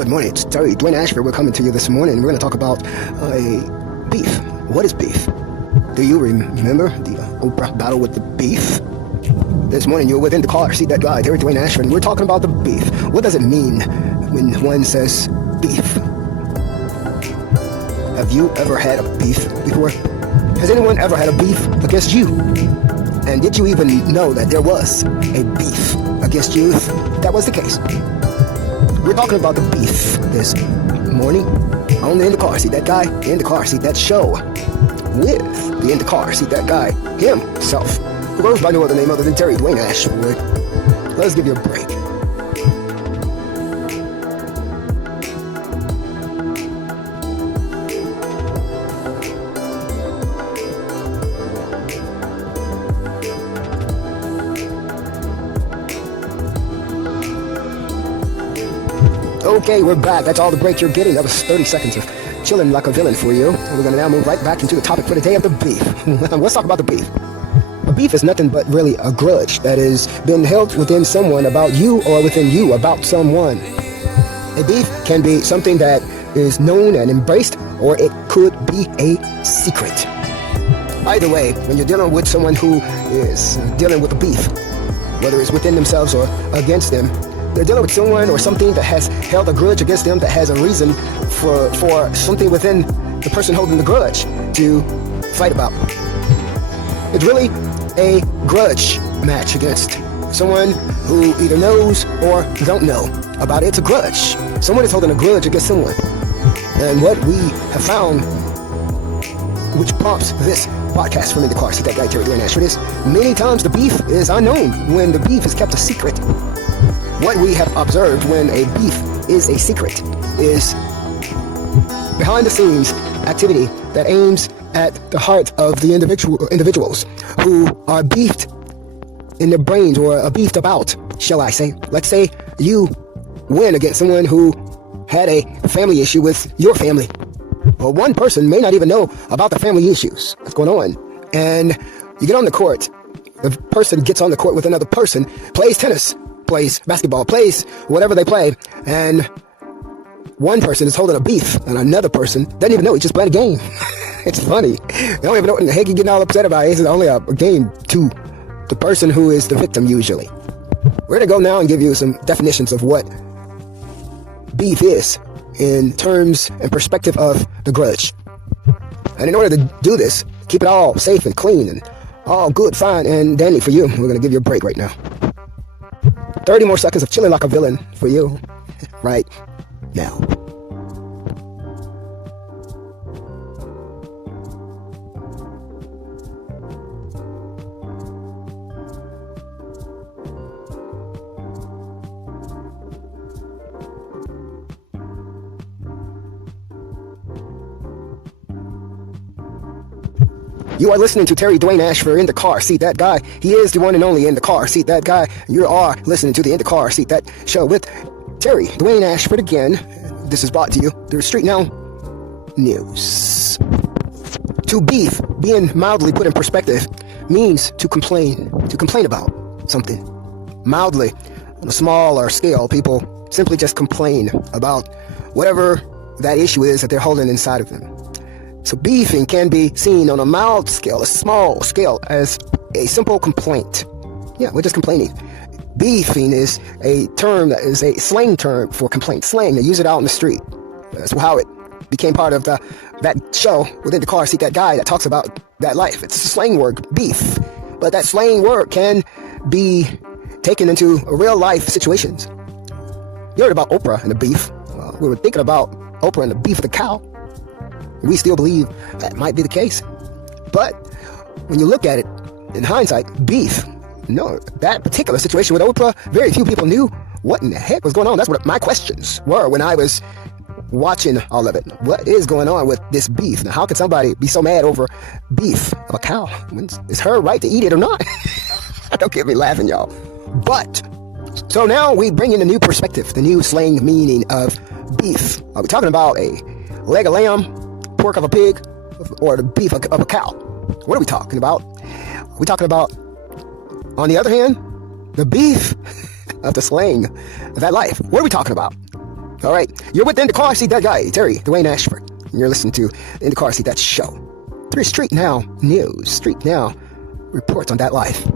Good morning, it's Dwayne Ashford. We're coming to you this morning. We're going to talk about beef. What is beef? Do you remember the Oprah battle with the beef? This morning you were with Indacarseat DatGuY, Dwayne Ashford, and we're talking about the beef. What does it mean when one says beef? Have you ever had a beef before? Has anyone ever had a beef against you? And did you even know that there was a beef against you if that was the case? We're talking about the beef this morning on the Indacarseat DatGuY, the Indacarseat That Show, with the Indacarseat DatGuY himself, who goes by no other name other than Dwayne Ashford. Let's give you a break. Okay, we're back. That's all the break you're getting. That was 30 seconds of chilling like a villain for you. And we're going to now move right back into the topic for the day of the beef. Let's talk about the beef. A beef is nothing but really a grudge that has been held within someone about you or within you about someone. A beef can be something that is known and embraced, or it could be a secret. Either way, when you're dealing with someone who is dealing with a beef, whether it's within themselves or against them, they're dealing with someone or something that has held a grudge against them, that has a reason for something within the person holding the grudge to fight about. It's really a grudge match against someone who either knows or don't know about it. It's a grudge. Someone is holding a grudge against someone. And what we have found, which prompts this podcast from Indacarseat DatGuY, Dwayne Ashford, is many times the beef is unknown when the beef is kept a secret. What we have observed when a beef is a secret is behind-the-scenes activity that aims at the heart of the individuals who are beefed in their brains, or are beefed about, shall I say. Let's say you win against someone who had a family issue with your family. Well, one person may not even know about the family issues that's going on. And you get on the court. The person gets on the court with another person, plays tennis, plays basketball, plays whatever they play, and one person is holding a beef and another person doesn't even know. He's just playing a game. It's funny. They don't even know what the heck you're getting all upset about. It's only a game to the person who is the victim usually. We're going to go now and give you some definitions of what beef is in terms and perspective of the grudge. And in order to do this, keep it all safe and clean and all good, fine, and dandy for you, we're going to give you a break right now. 30 more seconds of chilling like a villain for you right now. You are listening to Dwayne Ashford, Indacarseat DatGuY. He is the one and only Indacarseat DatGuY. You are listening to the Indacarseat That Show with Dwayne Ashford again. This is brought to you through Street Now News. To beef, being mildly put in perspective, means to complain about something. Mildly, on a smaller scale, people simply just complain about whatever that issue is that they're holding inside of them. So beefing can be seen on a mild scale, a small scale, as a simple complaint. Yeah, we're just complaining. Beefing is a term that is a slang term for complaint. Slang, they use it out in the street. That's how it became part of that show within Indacarseat DatGuY that talks about that life. It's a slang word, beef. But that slang word can be taken into real life situations. You heard about Oprah and the beef. Well, we were thinking about Oprah and the beef of the cow. We still believe that might be the case. But when you look at it in hindsight, beef, no, that particular situation with Oprah, very few people knew what in the heck was going on. That's what my questions were when I was watching all of it. What is going on with this beef? Now, how could somebody be so mad over beef of a cow? Is her right to eat it or not? Don't get me laughing, y'all. But, so now we bring in a new perspective, the new slang meaning of beef. Are we talking about a leg of lamb, pork of a pig, or the beef of a cow? What are we talking about? Are we talking about, on the other hand, the beef of the slang of that life? What are we talking about? All right, you're with In the Car Seat That Guy, Terry, Dwayne Ashford. And you're listening to In the Car Seat That Show. Through Street Now News, Street Now reports on that life.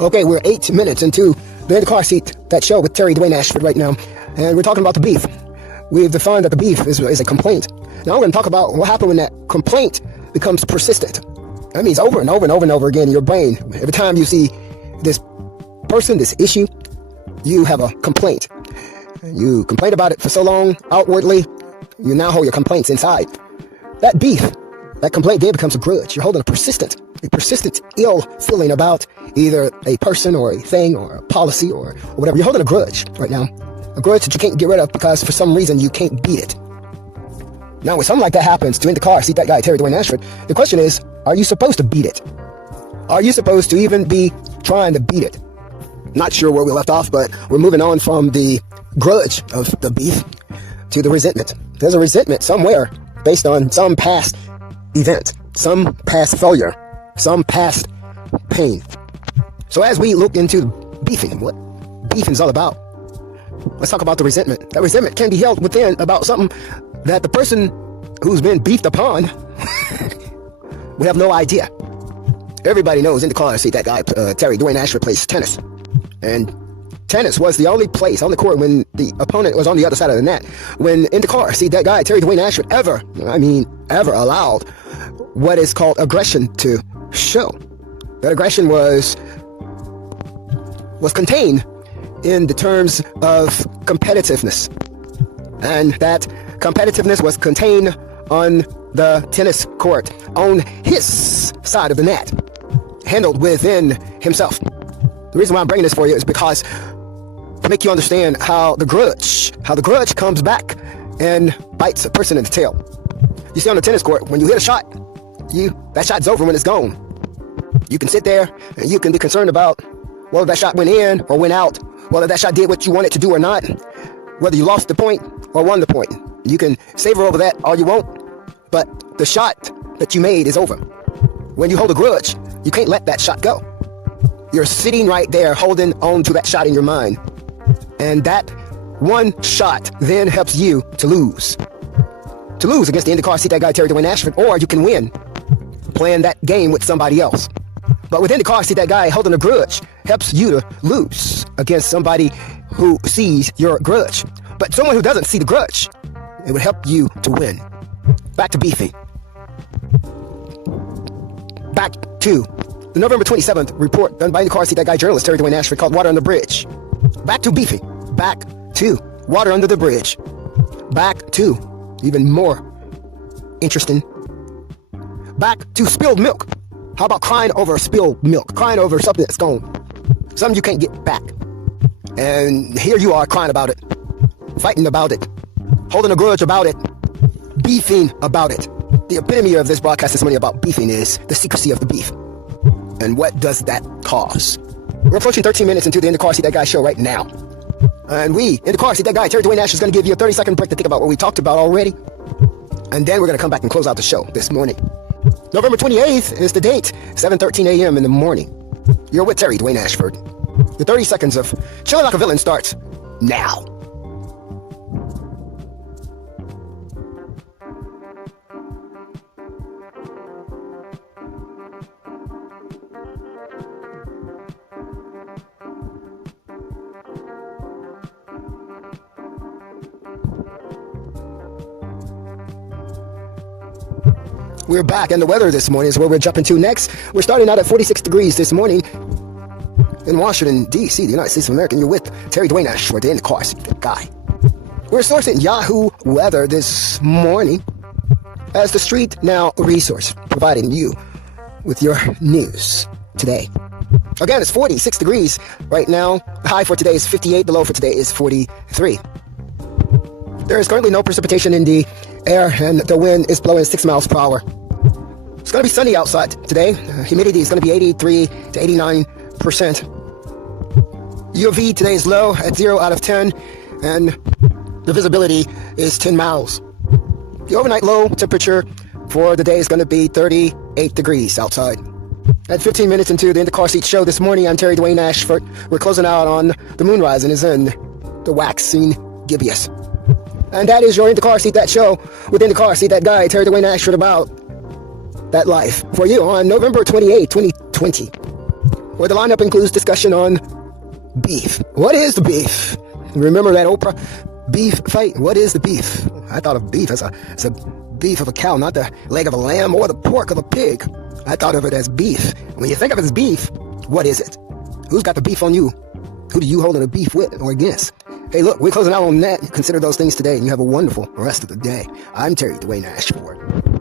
Okay, we're 8 minutes into the In the Car Seat That Show with Terry, Dwayne Ashford right now, and we're talking about the beef. We've defined that the beef is a complaint. Now we're going to talk about what happened when that complaint becomes persistent. That means over and over and over and over again in your brain. Every time you see this person, this issue, you have a complaint. You complain about it for so long outwardly, you now hold your complaints inside. That beef, that complaint then becomes a grudge. You're holding a persistent ill feeling about either a person or a thing or a policy or whatever. You're holding a grudge right now. A grudge that you can't get rid of because for some reason you can't beat it. Now, when something like that happens to In the Car Seat That Guy, Terry Dwayne Ashford, the question is, are you supposed to beat it? Are you supposed to even be trying to beat it? Not sure where we left off, but we're moving on from the grudge of the beef to the resentment. There's a resentment somewhere based on some past event, some past failure, some past pain. So as we look into beefing, what beefing is all about, let's talk about the resentment. That resentment can be held within about something that the person who's been beefed upon would have no idea. Everybody knows In the Car Seat That Guy, Terry Dwayne Ashford, plays tennis. And tennis was the only court when the opponent was on the other side of the net. When In the Car Seat That Guy, Terry Dwayne Ashford, ever allowed what is called aggression to show. That aggression was contained in the terms of competitiveness. And that competitiveness was contained on the tennis court, on his side of the net, handled within himself. The reason why I'm bringing this for you is because to make you understand how the grudge comes back and bites a person in the tail. You see, on the tennis court, when you hit a shot, that shot's over when it's gone. You can sit there and you can be concerned about whether that shot went in or went out, whether that shot did what you wanted to do or not, whether you lost the point or won the point. You can savor over that all you want, but the shot that you made is over. When you hold a grudge, you can't let that shot go. You're sitting right there holding on to that shot in your mind. And that one shot then helps you to lose. To lose against the In the Car Seat That Guy, Terry Dwayne Ashford, or you can win playing that game with somebody else. But with In the Car Seat That Guy, holding a grudge helps you to lose against somebody who sees your grudge. But someone who doesn't see the grudge, it would help you to win. Back to beefing. Back to the November 27th report done by In the Car Seat That Guy journalist Terry Dwayne Ashford called Water on the Bridge. Back to beefing. Back to water under the bridge. Back to even more interesting. Back to spilled milk. How about crying over spilled milk? Crying over something that's gone. Something you can't get back. And here you are crying about it. Fighting about it. Holding a grudge about it. Beefing about it. The epitome of this broadcast this morning about beefing is the secrecy of the beef. And what does that cause? We're approaching 13 minutes into the In the Car Seat That Guy show right now. And In the Car Seat That Guy, Terry Dwayne Ashford, is going to give you a 30-second break to think about what we talked about already. And then we're going to come back and close out the show this morning. November 28th is the date, 7:13 a.m. in the morning. You're with Terry Dwayne Ashford. The 30 seconds of Chilling Like a Villain starts now. We're back, and the weather this morning is where we're jumping to next. We're starting out at 46 degrees this morning in Washington, D.C., the United States of America. You're with Terry Dwayne Ashford, the In the Car Seat That Guy. We're sourcing Yahoo Weather this morning as the Street Now resource, providing you with your news today. Again, it's 46 degrees right now. The high for today is 58. The low for today is 43. There is currently no precipitation in the air, and the wind is blowing 6 miles per hour. It's going to be sunny outside today. Humidity is going to be 83 to 89%. UV today is low at 0 out of 10, and the visibility is 10 miles. The overnight low temperature for the day is going to be 38 degrees outside. At 15 minutes into the In the Car Seat show this morning, I'm Terry Dwayne Ashford. We're closing out on the moon rising is in the waxing gibbous. And that is your In the Car Seat, that show with In the Car Seat, that guy, Terry Dwayne Ashford, about that life for you on November 28, 2020, where the lineup includes discussion on beef. What is the beef? Remember that Oprah beef fight? What is the beef? I thought of beef as a beef of a cow, not the leg of a lamb or the pork of a pig. I thought of it as beef. When you think of it as beef, what is it? Who's got the beef on you? Who do you hold a beef with or against? Hey, look, we're closing out on that. Consider those things today, and you have a wonderful rest of the day. I'm Terry Dwayne Ashford.